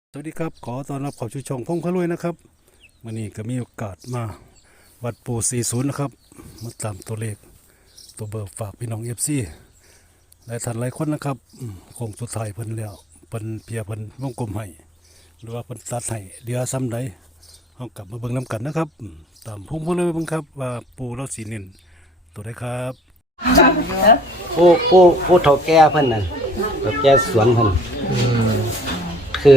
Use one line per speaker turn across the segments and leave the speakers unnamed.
สวัสดีครับขอต้อนรับเข้าสู่ช่องพงพะรวยนะครับวันนี้ก็มีโอกาสมาวัดปู่40นะครับมาตามตัวเลขตัวเบอร์ฝากพี่น้องFCหลายท่านหลายคนนะครับคงสุดท้ายเพิ่นแล้วเพิ่นเพียเพิ่นวงกลมให้หรือว่าเพิ่นตัดให้เดี๋ยวซ้ำใดเฮากลับมาเบิ่งนํกันนะครับตามพงพะรวยเบิ่งครับว่าปู่เราสิเน้นตัวใดครับ
ผู้เฒ่าแก่เพิ่นนั่นเฒ่าแก่สวนเพิ่นคือ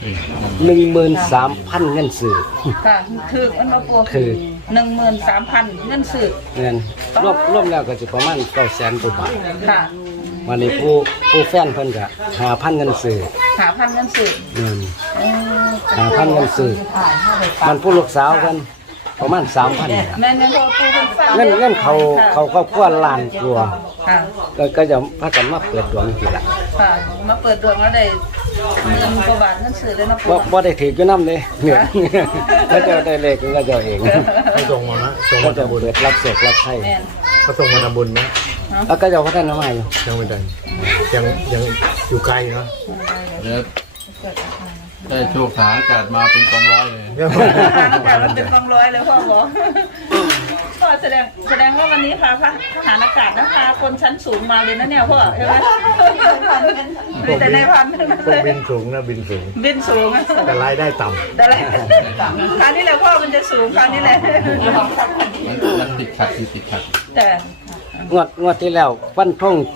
13,000 เงินซื้อ
ค่ะถือมันมาปวด
คือ
13,000 เงินซื้อ
เงินรวมแล้วก็สิประมาณ900,000 กว่าบาท
ค่ะ
วันนี้ผู้แฟนเพิ่นก็5,000 เงินซื้อ
5,000 เงินซื้อ
เงิน5,000 เงินซื้อมันผู้ลูกสาวเพิ่นประมาณ 3,000
แม่นยังพอปูเพิ่นฟัง
เงินเขาก็กว่าล้านกว่า
ค่ะ
ก็จะพากันมาเปิดดวงทีละ
ค่ะมาเปิดดวงแล้วได้เงินกว่าบาทเงินซื้อเลยนะปู
บ่ได้ถืออยู่นำเด้เนี่ยเขาเจะได้เลขก็เจ้าเอง
เขาส่งมาไหมส่ง
เขา
มา
จะ
ทำบุญ
เปิดรับโชครับไทย
แม่น
เขาส่งมาทำบุญไหม
แล้วก็จะพัฒนามาอยู่
ยังไม่ได้ยังอยู่ไกลเนาะ
แล้วได้โชคฐานอากาศมาเป็นกองร้อยเลย
อากาศมันเป็นกองร้อยเลยพ่อบอกพ่อแสดงว่าวันนี้พาทหารอากาศนะพาคนชั้นสูงมาเลยนะเนี่ยพ่อใช่ไหมมีแต่ในพันทั้งนั้น
พว
เล
ก
ย
บินสูงนะบินสูง
บินสูง
แต่รายได้ต่
แต่ละคราวนี้แหละพ่อมันจะสูงคราวนี้แหละ
มันติดขัดอยู่ติดขัด
แต่
งวดที่แล้วฟันท่ง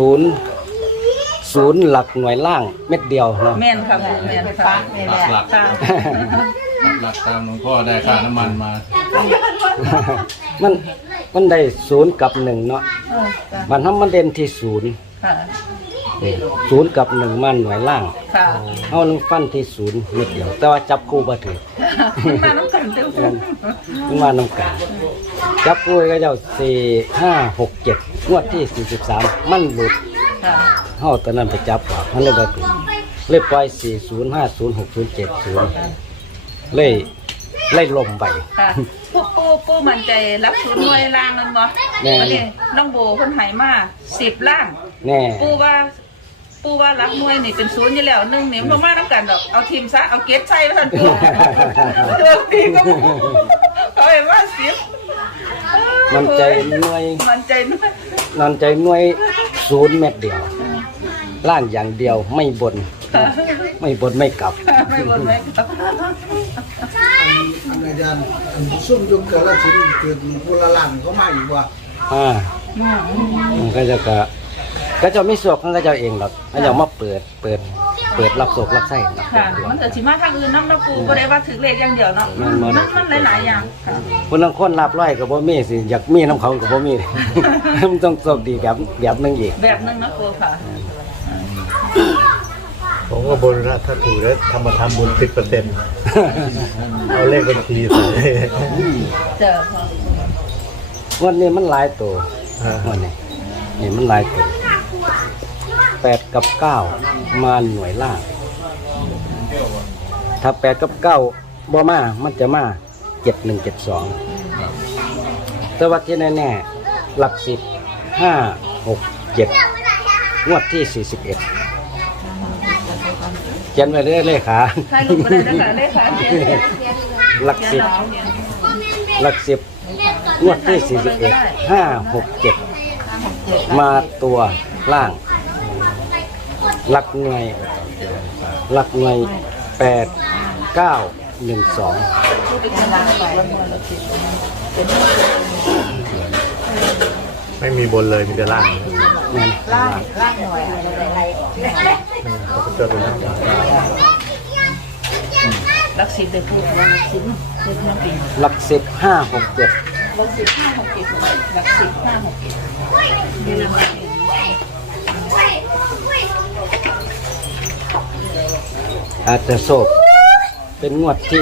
ศูนย์หลักหน่วยล่างเม็ดเดียวเนาะ
แม่นค่ะแม่นค่ะ
หลัก
ค่ะ
หลักตามหลวงพ่อได้ค่าน้ำมันมา
มันได้0 กับ 1เนาะมันทำมันเด่นที่0
ค่ะ
0 กับ 1มันหน่วยล่าง
ค่ะ
เฮานึงฟันที่0เม็ดเดียว แต่ว่าจับคู่บ่ถือ
มันมาน้ำกันเต็ม
มันมานำกันจับคู่ก็เจ้า4 5 6 7งวดที่43มันหลุด
ค่ะ
เฮาตอนนั้นไปจับว่ามันเลยบ่ถูกเลยปล่อย40 50 60 70เลยลมไป
ค่ะปูมันใจรับศูนย์หน่วยล่างนั่นบ่
แม่
วันนี้น้องโบเพิ่นให้มา10ล่าง
แน่
ปูว่ารับหน่วยนี่เป็นศูนย์อยู่แล้ว1นี่บ่มาน้ำกันดอกเอาทีมซะเอาเก็บใส่ไว้ซั่นปูโดนตีก็เอาให้ว่า10
มันใจหน่วย
มันใจหน่วย
นอนใจหน่วย0 เม็ดเดียว ล่างอย่างเดียวไม่บน ไม่บนไม่กลับ
ไม่บนไม่ครับ
อาจารย์ซุ่มยุคเกิดแล้วชิ้นเกิดผู้ละล้านเขามาอีกว่า
มันก็จะไม่สวกมันก็จะเองหรอกเขาจะมาเปิดรับโศกรับไส้นะ
ค่ะ มันเกิดสิมาทางอื่นน้ำนะปูก็ได้ว่าถือเลขอย่างเดียวเนาะมันหลายๆอย่างค่ะ
คนละคนรับร้อยกับบ่มีสิอยากมีน้ำเขากับบ่มี มันต้องโชคดีแบบนึงอีก
แบบนึงนะปูค่ะ
ำผมก็บนนะถ้าถูกแล้วทำบุญ10%เอาเลขบัญชีใส่
เจอพอ
วันนี้มันหลายตัววันนี้นี่มันหลายตัว8 กับ 9มาหน่วยล่าง ถ้า8 กับ 9บ่มามันจะมา71 72แต่ว่าที่แน่ๆหลัก10 5 6 7งวดที่41เขียนไว้เรื่อยเลยค่ะ
ใครลูกก็ได้นะคะเลขค่ะ
หลัก10งวดที่41 5 6 7มาตัวล่าง หลักหน่วย8 9 1 2
ไม่มีบนเลยมีแต่ล่าง
นั่นล่าง
เขาก็เจอเป็นล่าง
รักสิบเดือนพูดรักสิบเดือนปี
หลัก10 5 6 7
รัก10 5 6 7รัก10 5 6 7นี่นะ
อาจจะโศกเป็นงวดที่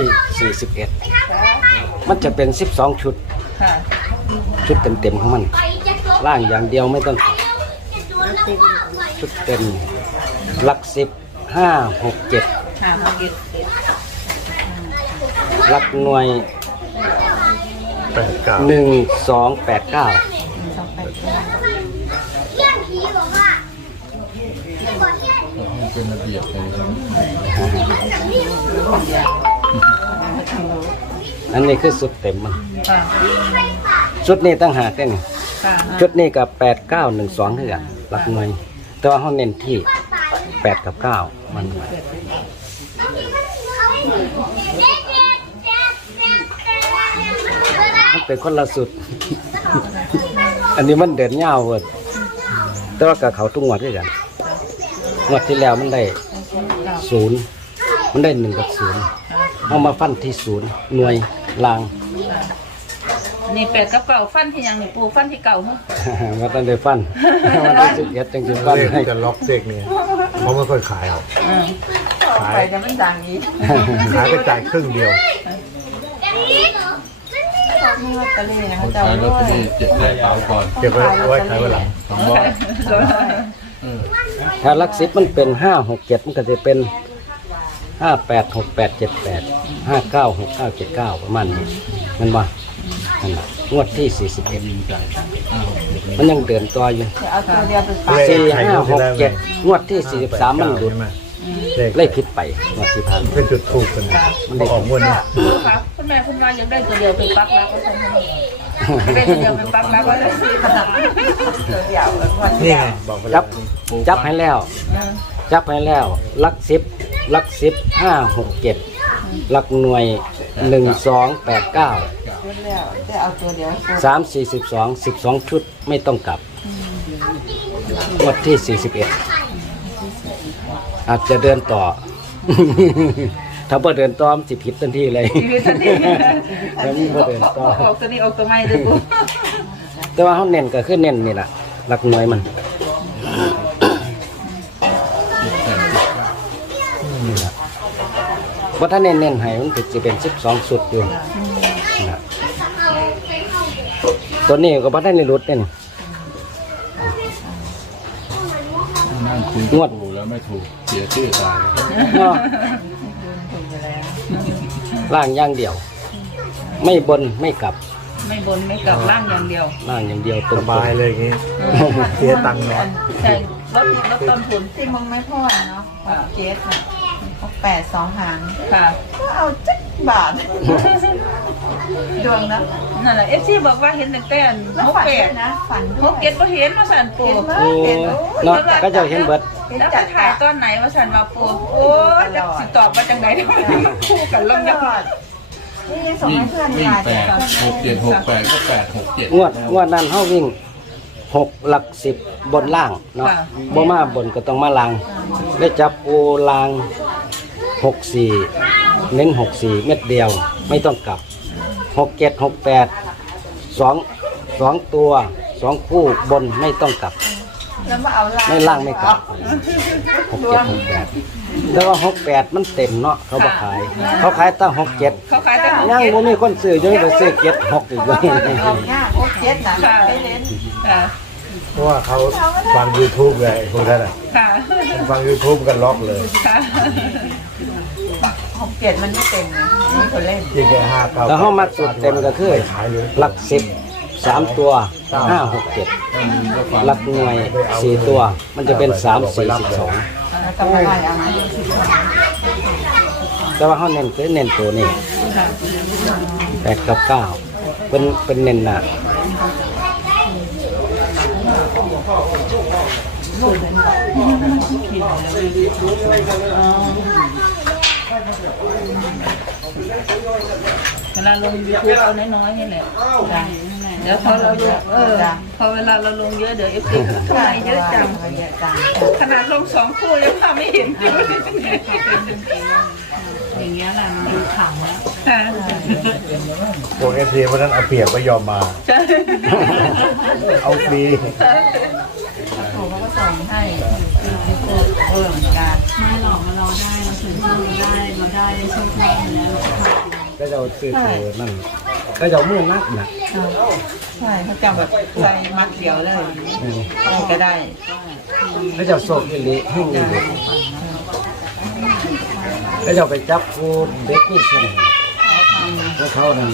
41 มันจะเป็น 12 ชุด
ค่ะ
ชุดเต็มๆของมัน ล่างอย่างเดียวไม่ต้องชุดเต็มหลัก10 5 6 7
5 6 7
หลักหน่วย
8 9
1 2 8 9
เป็นระเบียบเลย
อันนี้คือสุดเต็มมัน
ค่ะ
ชุดนี้ตั้งหากได้นี่
ค่ะ
ชุดนี้กับ8912คือกันหลักหน่วยแต่ว่าเขาเน้นที่8กับ9มันเป็นคนละสุด อันนี้มันเดินยาวเวิร์ดแต่ว่ากับเขาตุ้งงวดด้วยกันงวดที่แล้วมันได้0มันได้1กับ0เอามาฟันที่0หน่วยลาง
นี่แปดกับเก่าฟันที่ยังนี่ปูฟันที่เก่ามั้ง
มาตั้งแต่ฟันมันได้11จังสิฟัน
เลข
ให้
จะล็อกเซ็กเนี่ยเขาไม่ค่อยขายเอา ขาย
ไปจะมันดังนี้
ขายไปจ่ายครึ่งเดียว
มีลอตเตอรี่นะ
เขา
คะเจ้า
ใช้รถที่เจ็บได้เป๋าก่อน
เก็บไว้ขายไว้หลัง
200
ถ้าหลัก10มันเป็น567มันก็จะเป็น586878 596979ประมาณนี้มันว่านั่นน่ะงวดที่41
ยิงใจ
มันยังเดินต่ออยู่
เอาตัวเดียวไปฝาก
4567งวดที่43มันหลุด
ใช่ไหมเลข
ไล่ผิดไปงวดที่ผ่าน
เป็นจุดถูกกันนะมันออกงวดนี้
ครับคุณแม่คุณว่ายังได้ตัวเดียวไปปักแล้วก็ทำได้ตัวเดียวไปปักแล้วก็ได้ตัวเดียววัน
นี่ไงบอกไปแล้
จั
ว
บให้แล้วหลัก10 567หลักหน่วย1289
แล้วได้เอาตัวเดียว
12 ชุดไม่ต้องกลับงวดที่41อาจจะเดินต่อ ถ้าพอเดินต่อมันสิผิดทันทีเลย
ชีวิตทันที
แล้วมีพอเดินต่อ
ออกตัวนี้ออกตัวใหม่ด้วยปู
แต่ว่าเขาเน้นก็คือเน้นนี่แหละหลักหน่วยมันว่าถ้าเน้นให้มันก็จะเป็น12 สุดอยู่นะตัวนี้ก็บ่ได้ในรุดเนี่ย
นั่งคุย
งวด
ถูกแล้วไม่ถูกเสียชื่อตาย
เนาะล่างอย่างเดียว ไม่บนไม่กลับ
ไม่บนไม่กลับล่างอย่างเดียว
ล่างอย่างเดียวตร
ส
ง
บายเลยอย่างงี้เสียตังค์น้อย
ใช่ลดต้นทุน
ที่มึงไม่พอเนาะ67น่ะ8 2 หาง
ค่ะ
ก็เอาจักบาท ดวงนะ
นั่นแหละเอฟซีบอกว่าเห็นแต่แต่
แล้ว
หก
ฝัน
แป
ด้ว
ด
ยนะฝัน
ห
ด้วย
กเก็ดก็เห็นว่าสันปู
เห็นไหม
โอ้
เห็นโอ้ย
เนาะก็จะเห็นเบิด
แล้วไปถ่ายตอนไหนว่าสันมาปูโอ้ยจะสิตอบมาจังไหนเดี๋ยวคู่กันลง
ต
นะ
ลอดนี่ยังส่ง
วิ่ง
ให้เพื่อน
วิ่ง
ยาย
8 6 7 6 8ก็8 6 7
งวดนั้นเฮาวิ่ง6 หลัก 10 บนล่างเนาะบ่มาบนก็ต้องมาล่างได้จับโอล่าง 64 เน้น 64 เม็ดเดียวไม่ต้องกลับ 67 68 2ตัว 2 คู่บนไม่ต้องกลับ
แล้วมาเอาลาย
ไม่ล่างไม่กลับ67 68แต่ว่า68มันเต็มเนาะเขาบ่ขาย เขาขายตั้ง67
เขาขายแต่หก
ยัง
เก็ด
บ่มีคนซื้ออยู่ไปซื้อ76อีกเลย
เอาเนี่ย67นะไม่เล่น
ค่ะ
เพราะว่าเขาฟัง YouTube เลยไอ้พวกนั้นอ่ะ
ค่ะ
ฟัง YouTube กันล็อกเลย
ค่ะ
67มันไม่เต็มเลยมีคนเล่น
ที่แค่5 9
แล้วเฮามักสุดเต็มก็คือ
ขายเลย
หลัก10 3 ตัว 5 6 7 หลักหน่วย 4 ตัว มันจะเป็น 3 4 12
แล้วก็มาไล่เอามา
แต่ว่าเขาเน้นคือเน้นตัวนี้8 กับ 9 เป็นเน้นหนัก
เวลาลงยูทูบเอาน้อยๆนี่แหละเดี๋ยวพอเราลงพอเวลาเราลงเยอะเดี๋ยวเอฟซีทำไมเยอะจัง
เยอะจัง
ขนาดลง2 คู่ยังทำไม่เห็นอยู่
อย่างเงี้ยแหละมันดูขังแล้ว
ค่ะ
พวก FC เพราะนั้นเอาเปรียบก็ยอมมา
ใช่
เอาฟรี
เขาก็ส่งให้เหมือนกัน
ไม่หรอกเราได้เราถึงเราได้โชคลาภแล้วเราก็ทำ
ก็จะซื้อตัวนั่นก็จะมือนักนะ
ใช่เขาจะแบบใส่มัดเดียวเลยอะไรก็ได้
ก็จะโศกอิริหิ้งอิริก็จะไปจับกูเด็กนี่ใช่ไหมแล้วเขานั่น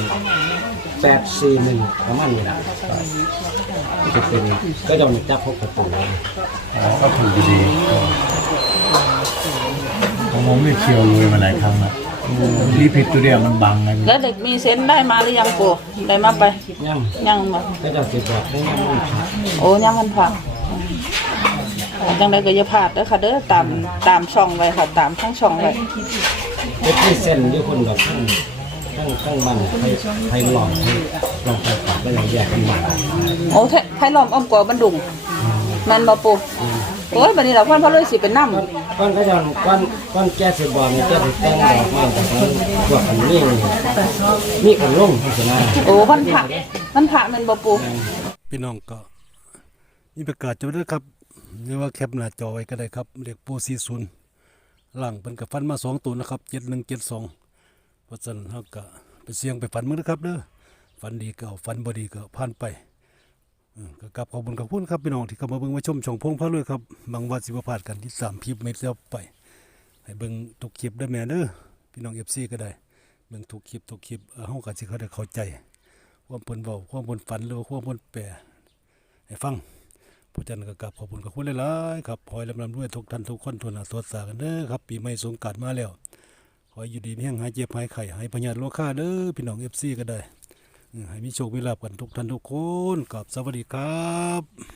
841ประมาณนี้นะจะเป็นก็จะมาจับพวกประตู
ก็ถูกดี
ม
มองไม่เขียวเลยมาหลายครั้งแล้วรีผิดตัวเดียวมันบังไง
แล้วเด็กมีเซนส์ได้มาหรือยังปู่ได้มาไป
ยัง
ยังมา
ก็จะสิบอกได้ยังไม่ขาด
โอ้ยังมันผ่าจังไดก็อย่าพลาดเด้อค่ะเด้อตามช่องไว้ค่ะตามทั้งช่องไว้
เด็กที่เส้นด้วยคนแบบทั้งมันให้หลอมไฟปากก็ยังแยกกันมา
โอ้ไทยล้อมอ้อมกว่าบันดุงมันบ่ปู่โอ้ยบัดนี้เราพ่อนพ่อเลยสิเป็นน้ำ
ก้อนก็จะก้อนแก้สิบอกเนี่ยแก้สิแต่งดอกไม้แต่ของพวกอันนี้มีกันลงที่สนา
โอ้มันผ่ามันบ่ปู่
พี่น้องก็มีประกาศจะด้วยครับหรือว่าแคปหน้าจอไว้ก็ได้ครับเลขปู40หลังเป็นกับฟันมา2ตัวนะครับ7172เพราะฉะนั้นเฮาก็ไปเสี่ยงไปฝันมื้อนะครับเด้อฝันดีก็เอาฝันบ่ดีก็ผ่านไปก็กลับขอบคุณครับพี่น้องที่เข้ามาเบิ่งมาชมช่องพงพระรวยครับบางว่าสิบ่พลาดกันที่3คลิปไม่เสียไปให้เบิ่งทุกคลิปได้แม่เด้อพี่น้อง FC ก็ได้เบิ่งทุกคลิปเฮาก็สิเข้าใจความเพิ่นเว้าความเพิ่นฝันหรือว่าความเพิ่นแปลให้ฟังเพราะฉะนั้นก็กลับขอบคุณหลายๆครับขอให้ร่ำรวยทุกท่านทุกคนทั่วหน้าทั่วสากันเด้อครับปีใหม่สงกรานต์มาแล้วขอให้อยู่ดีมีแห้งหายเจ็บหายไข้หายพยาธิโรคาเด้อพี่น้อง FC ก็ได้ให้มีโชคมีลาภกันทุกท่านทุกคนกับสวัสดีครับ